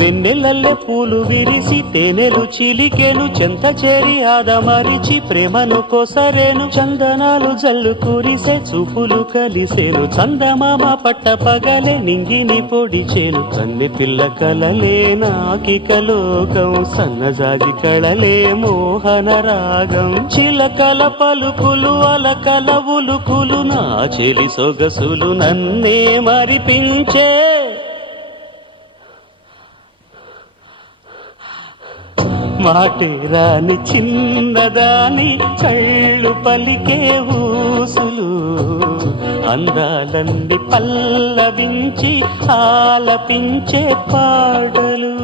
వెన్నెలల్లె పూలు విరిసి తేనెలు చిలికెను, చెంత చేరి ఆదమరిచి ప్రేమను కొసరేను, చందనాలు జల్లు కురిసే చూపులు కలిసేను, చందమామ పట్ట పగలే నింగిని పొడిచేను, కన్నె పిల్ల కలలే నాకిక లోకం, సన్నజాజి కళలే మోహన రాగం, చిలకల పలుకులు అలకల ఉలుకులు, నా చెలి సొగసులు నన్నే మరిపించే. మాటు రాని చిన్నదాని కళ్ళు పలికే ఊసులు, అందాలన్నీ పల్లవించి ఆలపించే పాటలు.